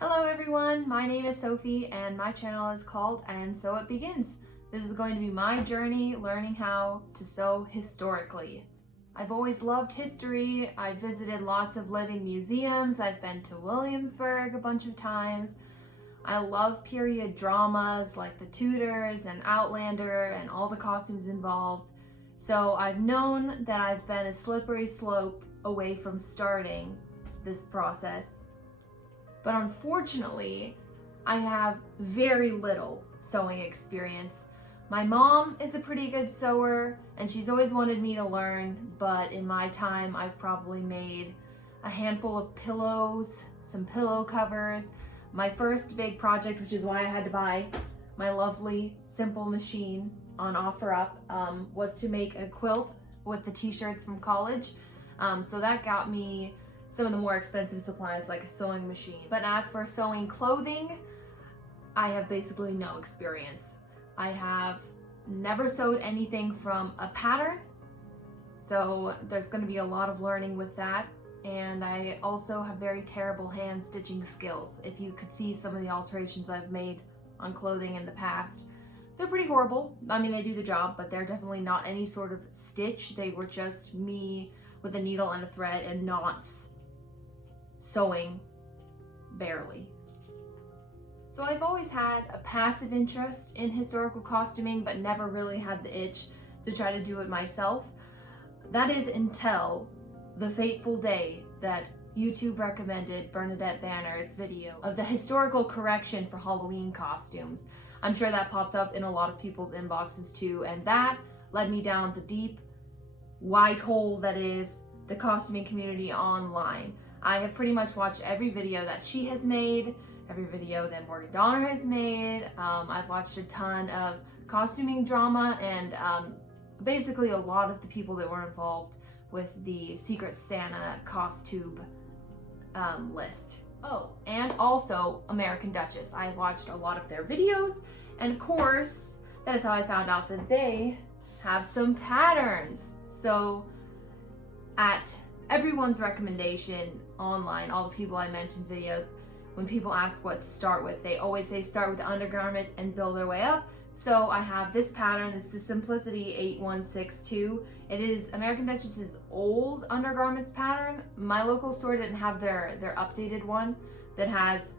Hello everyone, my name is Sophie and my channel is called And So It Begins. This is going to be my journey learning how to sew historically. I've always loved history. I've visited lots of living museums. I've been to Williamsburg a bunch of times. I love period dramas like the Tudors and Outlander and all the costumes involved. So I've known that I've been a slippery slope away from starting this process. But unfortunately, I have very little sewing experience. My mom is a pretty good sewer and she's always wanted me to learn, but in my time I've probably made a handful of pillows, some pillow covers. My first big project, which is why I had to buy my lovely simple machine on OfferUp, was to make a quilt with the t-shirts from college. So that got me some of the more expensive supplies like a sewing machine. But as for sewing clothing, I have basically no experience. I have never sewed anything from a pattern, so there's going to be a lot of learning with that. And I also have very terrible hand stitching skills. If you could see some of the alterations I've made on clothing in the past, they're pretty horrible. I mean, they do the job, but they're definitely not any sort of stitch. They were just me with a needle and a thread and knots sewing barely. So I've always had a passive interest in historical costuming, but never really had the itch to try to do it myself. That is until the fateful day that YouTube recommended Bernadette Banner's video of the historical correction for Halloween costumes. I'm sure that popped up in a lot of people's inboxes too, and that led me down the deep, wide hole that is the costuming community online. I have pretty much watched every video that she has made, every video that Morgan Donner has made. I've watched a ton of costuming drama and basically a lot of the people that were involved with the Secret Santa costume list. Oh, and also American Duchess. I have watched a lot of their videos, and of course, that is how I found out that they have some patterns. So at everyone's recommendation online, all the people I mentioned videos, when people ask what to start with, they always say start with the undergarments and build their way up. So I have this pattern. It's the Simplicity 8162. It is American Duchess's old undergarments pattern. My local store didn't have their updated one that has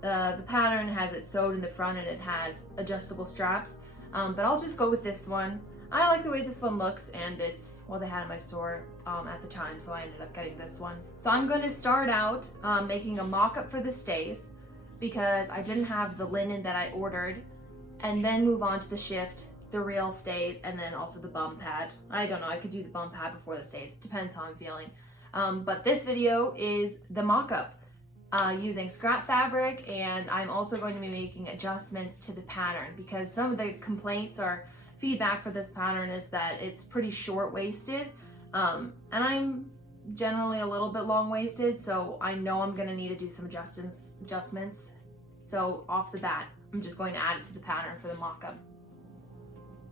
the pattern has it sewed in the front and it has adjustable straps. But I'll just go with this one. I like the way this one looks, and it's what they had in my store at the time, so I ended up getting this one. So I'm going to start out making a mock-up for the stays because I didn't have the linen that I ordered, and then move on to the shift, the real stays, and then also the bum pad. I don't know, I could do the bum pad before the stays, depends how I'm feeling. But this video is the mock-up using scrap fabric, and I'm also going to be making adjustments to the pattern because some of the complaints or feedback for this pattern is that it's pretty short-waisted, and I'm generally a little bit long-waisted, so I know I'm going to need to do some adjustments. So off the bat, I'm just going to add it to the pattern for the mock-up.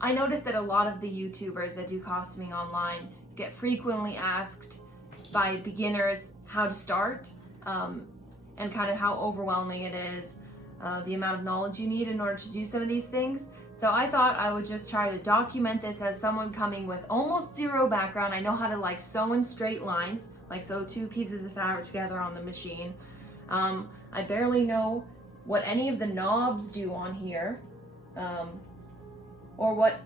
I noticed that a lot of the YouTubers that do costuming online get frequently asked by beginners how to start, and kind of how overwhelming it is, the amount of knowledge you need in order to do some of these things. So I thought I would just try to document this as someone coming with almost zero background. I know how to like sew in straight lines, like sew two pieces of fabric together on the machine. I barely know what any of the knobs do on here, or what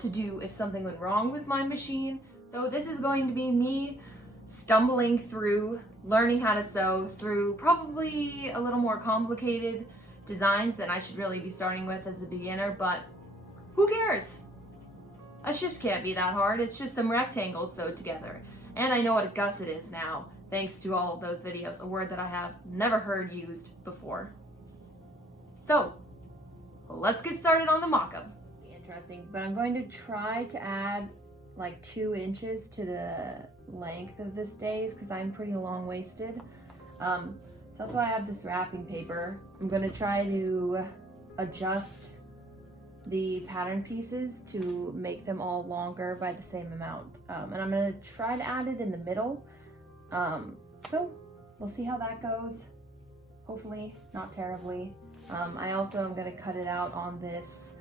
to do if something went wrong with my machine. So this is going to be me stumbling through, learning how to sew through probably a little more complicated designs than I should really be starting with as a beginner, but who cares? A shift can't be that hard. It's just some rectangles sewed together. And I know what a gusset is now, thanks to all of those videos, a word that I have never heard used before. So let's get started on the mock-up. Interesting, but I'm going to try to add like 2 inches to the length of the stays because I'm pretty long-waisted. So that's why I have this wrapping paper. I'm going to try to adjust the pattern pieces to make them all longer by the same amount. And I'm going to try to add it in the middle. So we'll see how that goes. hopefully not terribly. I also am gonna cut it out on this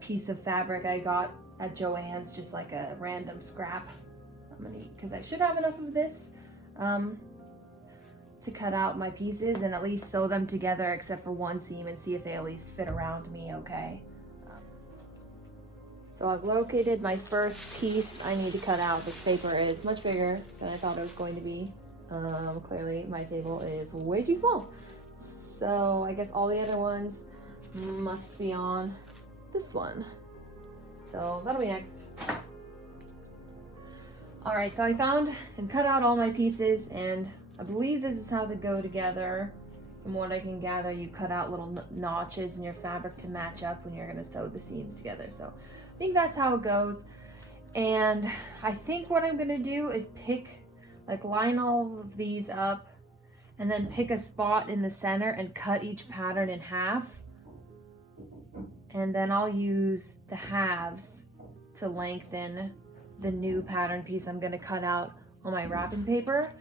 piece of fabric I got at Joann's, just like a random scrap. I'm gonna, because I should have enough of this to cut out my pieces and at least sew them together except for one seam and see if they at least fit around me okay. So I've located my first piece I need to cut out. This paper is much bigger than I thought it was going to be. Clearly my table is way too small. So I guess all the other ones must be on this one. So that'll be next. All right, so I found and cut out all my pieces, and I believe this is how they go together. From what I can gather, you cut out little notches in your fabric to match up when you're gonna sew the seams together. So I think that's how it goes. And I think what I'm gonna do is line all of these up and then pick a spot in the center and cut each pattern in half. And then I'll use the halves to lengthen the new pattern piece I'm gonna cut out on my wrapping paper.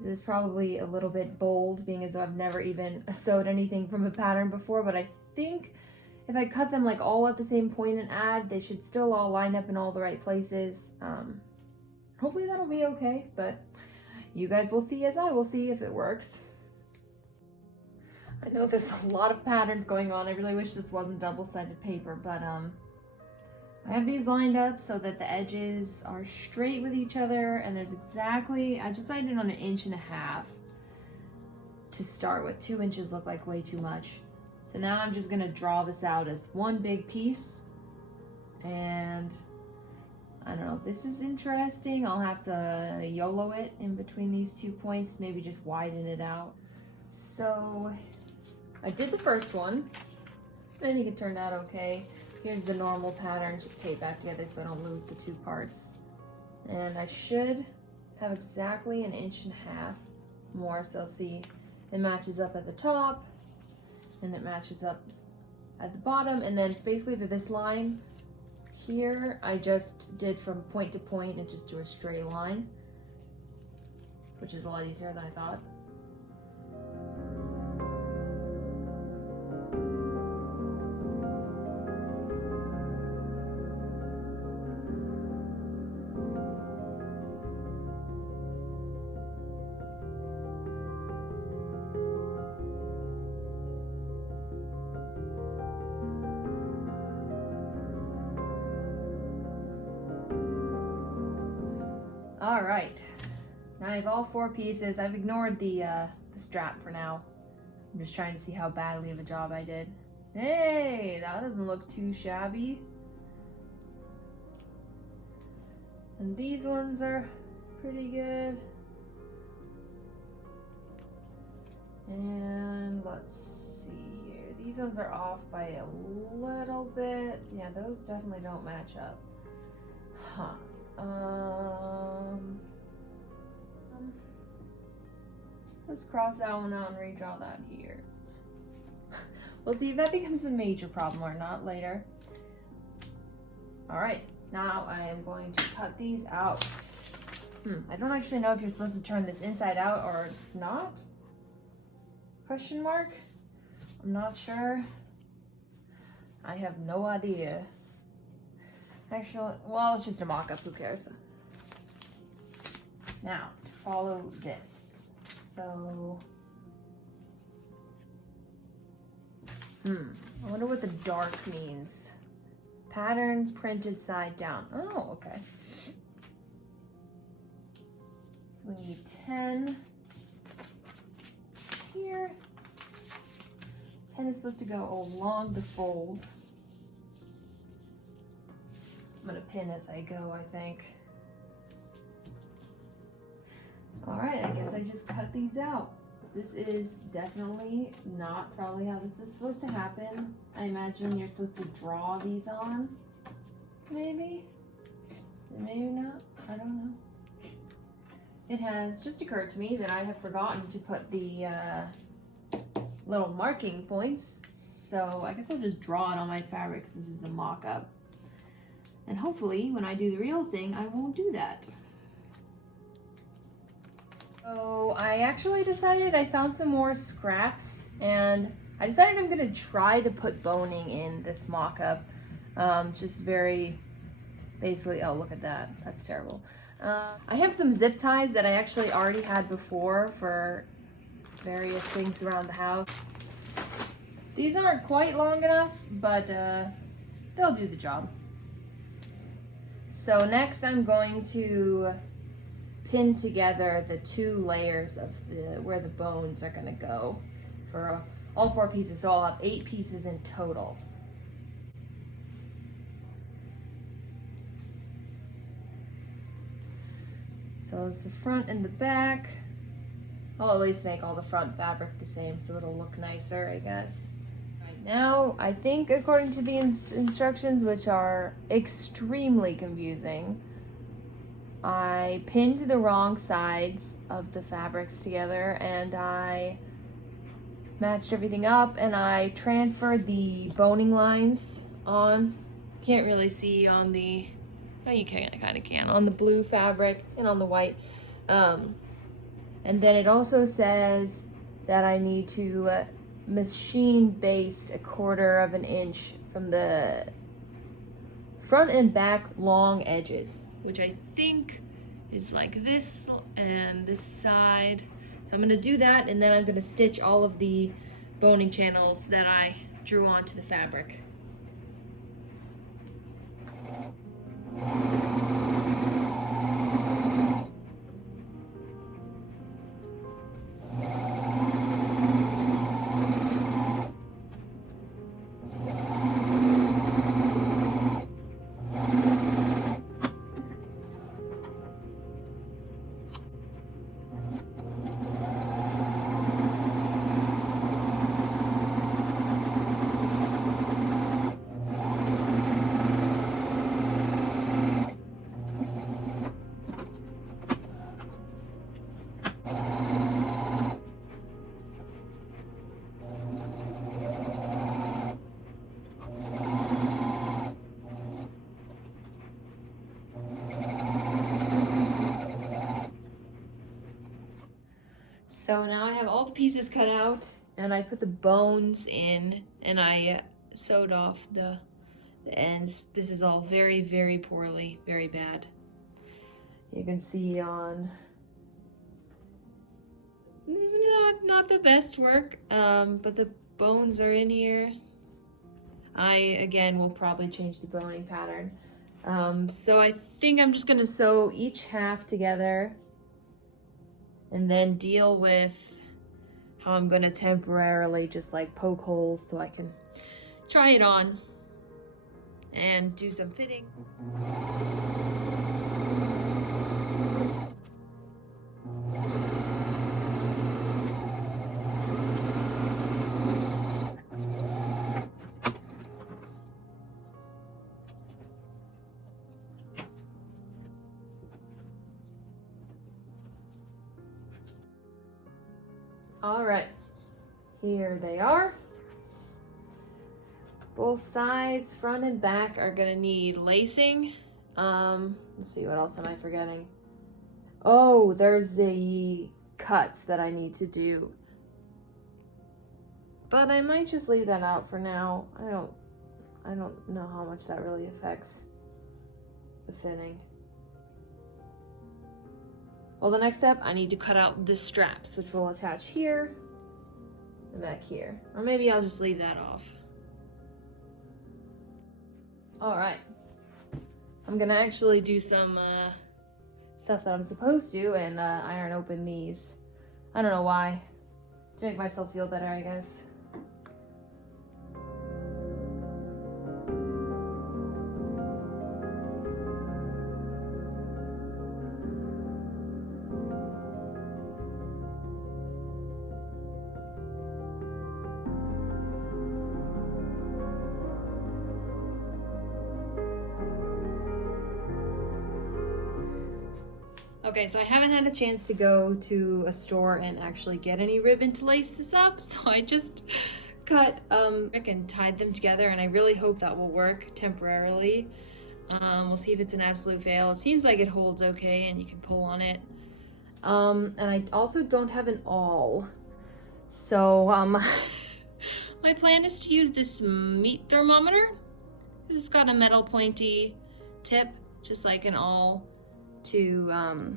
This is probably a little bit bold, being as though I've never even sewed anything from a pattern before, but I think if I cut them like all at the same point and add, they should still all line up in all the right places. Hopefully that'll be okay, but you guys will see as I will see if it works. I know there's a lot of patterns going on. I really wish this wasn't double-sided paper, but I have these lined up so that the edges are straight with each other, and there's exactly, I decided on 1.5 inches to start with. 2 inches look like way too much. So now I'm just gonna draw this out as one big piece, and I don't know, this is interesting. I'll have to YOLO it in between these 2 points, maybe just widen it out. So I did the first one. I think it turned out okay. Here's the normal pattern, just tape back together so I don't lose the 2 parts. And I should have exactly 1.5 inches more, so see, it matches up at the top, and it matches up at the bottom, and then basically for this line here, I just did from point to point and just do a straight line, which is a lot easier than I thought. All right, now I have all 4 pieces. I've ignored the strap for now. I'm just trying to see how badly of a job I did. Hey, that doesn't look too shabby. And these ones are pretty good. And let's see here. These ones are off by a little bit. Yeah, those definitely don't match up. Huh. Let's cross that one out and redraw that here. We'll see if that becomes a major problem or not later. All right, now I am going to cut these out. I don't actually know if you're supposed to turn this inside out or not. Question mark? I'm not sure. I have no idea. Actually, well, it's just a mock-up, who cares? Now, to follow this. So, I wonder what the dark means. Pattern printed side down. Oh, okay. We need 10 here. 10 is supposed to go along the fold. I'm gonna pin as I go, I think. All right, I guess I just cut these out. This is definitely not probably how this is supposed to happen. I imagine you're supposed to draw these on, maybe? Maybe not, I don't know. It has just occurred to me that I have forgotten to put the little marking points, so I guess I'll just draw it on my fabric because this is a mock-up. And hopefully, when I do the real thing, I won't do that. So I actually decided I found some more scraps, and I decided I'm gonna try to put boning in this mock-up. Just very basically, oh look at that, that's terrible. I have some zip ties that I actually already had before for various things around the house. These aren't quite long enough, but they'll do the job. So next I'm going to pin together the 2 layers of where the bones are gonna go for all 4 pieces. So I'll have 8 pieces in total. So it's the front and the back. I'll at least make all the front fabric the same so it'll look nicer, I guess. Right now, I think according to the instructions, which are extremely confusing, I pinned the wrong sides of the fabrics together and I matched everything up and I transferred the boning lines on. Can't really see on the, oh you kind of can, on the blue fabric and on the white. And then it also says that I need to machine baste 1/4 of an inch from the front and back long edges, which I think is like this and this side. So I'm gonna do that, and then I'm gonna stitch all of the boning channels that I drew onto the fabric. So now I have all the pieces cut out and I put the bones in and I sewed off the ends. This is all very, very poorly, very bad. You can see on, this is not the best work, but the bones are in here. I, again, will probably change the boning pattern. So I think I'm just gonna sew each half together and then deal with how I'm gonna temporarily just like poke holes so I can try it on and do some fitting. All right, here they are. Both sides, front and back, are gonna need lacing. Let's see, what else am I forgetting? Oh, there's the cuts that I need to do. But I might just leave that out for now. I don't know how much that really affects the fitting. Well, the next step, I need to cut out the straps, which will attach here and back here. Or maybe I'll just leave that off. All right. I'm gonna actually do some stuff that I'm supposed to and iron open these. I don't know why. To make myself feel better, I guess. Okay, so I haven't had a chance to go to a store and actually get any ribbon to lace this up, so I just cut and tied them together, and I really hope that will work temporarily. We'll see if it's an absolute fail. It seems like it holds okay and you can pull on it. And I also don't have an awl. So, my plan is to use this meat thermometer. It's got a metal pointy tip, just like an awl, to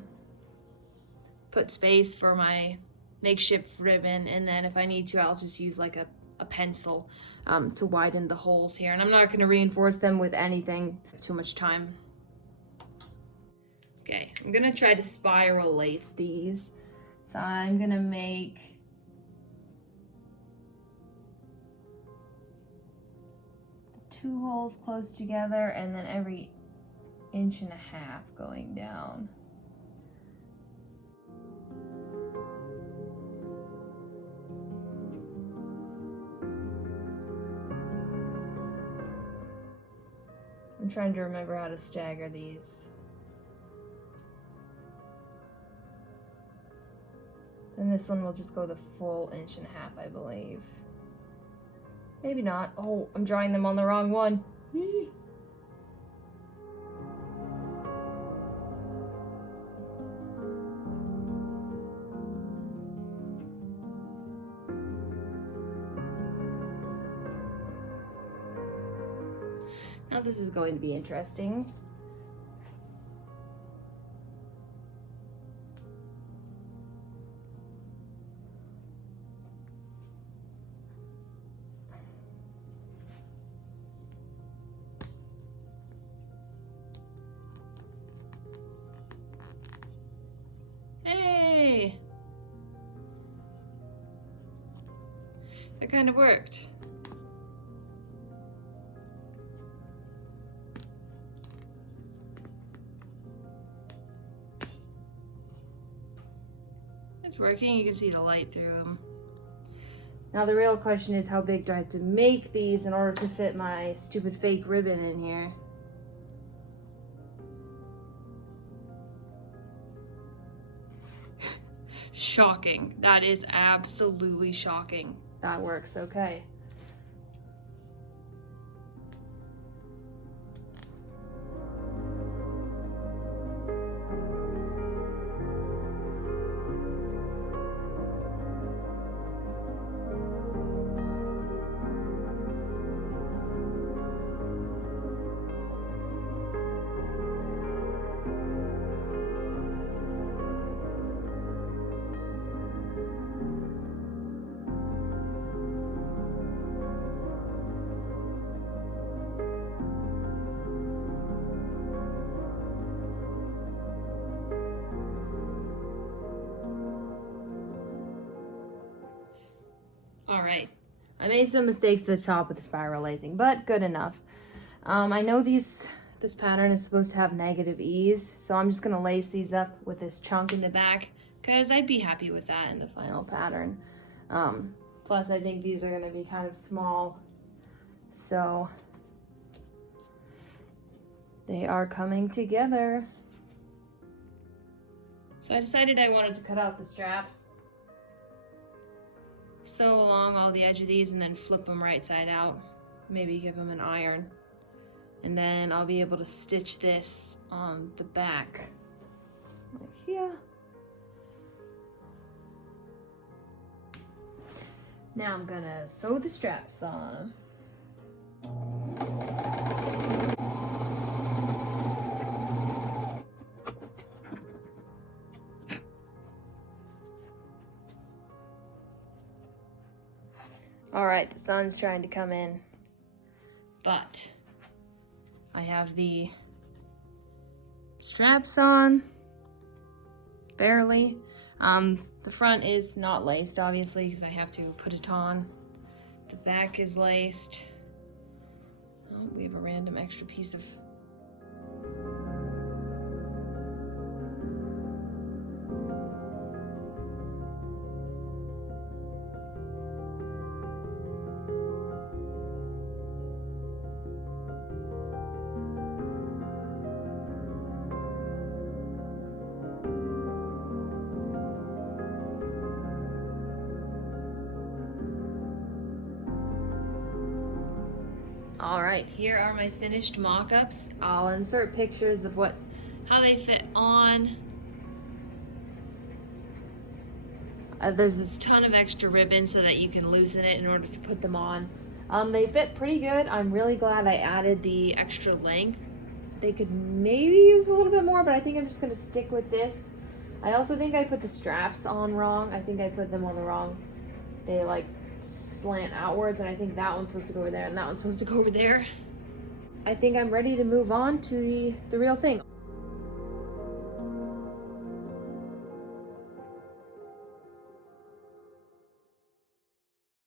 put space for my makeshift ribbon. And then if I need to, I'll just use like a pencil to widen the holes here. And I'm not going to reinforce them with anything. Too much time. Okay, I'm gonna try to spiral lace these. So I'm gonna make two holes close together and then every 1.5 inches going down. I'm trying to remember how to stagger these. And this one will just go the full 1.5 inches, I believe. Maybe not. Oh, I'm drawing them on the wrong one. Now this is going to be interesting. Hey! That kind of worked. It's working, you can see the light through them. Now the real question is, how big do I have to make these in order to fit my stupid fake ribbon in here? Shocking. That is absolutely shocking. That works okay. All right, I made some mistakes at the top with the spiral lacing, but good enough. I know this pattern is supposed to have negative ease, so I'm just gonna lace these up with this chunk in the back because I'd be happy with that in the final pattern. Plus I think these are gonna be kind of small, so they are coming together. So I decided I wanted to cut out the straps, sew along all the edge of these, and then flip them right side out. Maybe give them an iron. And then I'll be able to stitch this on the back, like here. Now I'm gonna sew the straps on. All right, the sun's trying to come in, but I have the straps on, barely. The front is not laced, obviously, because I have to put it on. The back is laced. Oh, we have a random extra piece of... All right, here are my finished mock-ups. I'll insert pictures of how they fit on. There's this ton of extra ribbon so that you can loosen it in order to put them on. They fit pretty good. I'm really glad I added the extra length. They could maybe use a little bit more, but I think I'm just gonna stick with this. I also think I put the straps on wrong. I think I put them on the wrong. They like slant outwards, and I think that one's supposed to go over there and that one's supposed to go over there. I think I'm ready to move on to the real thing.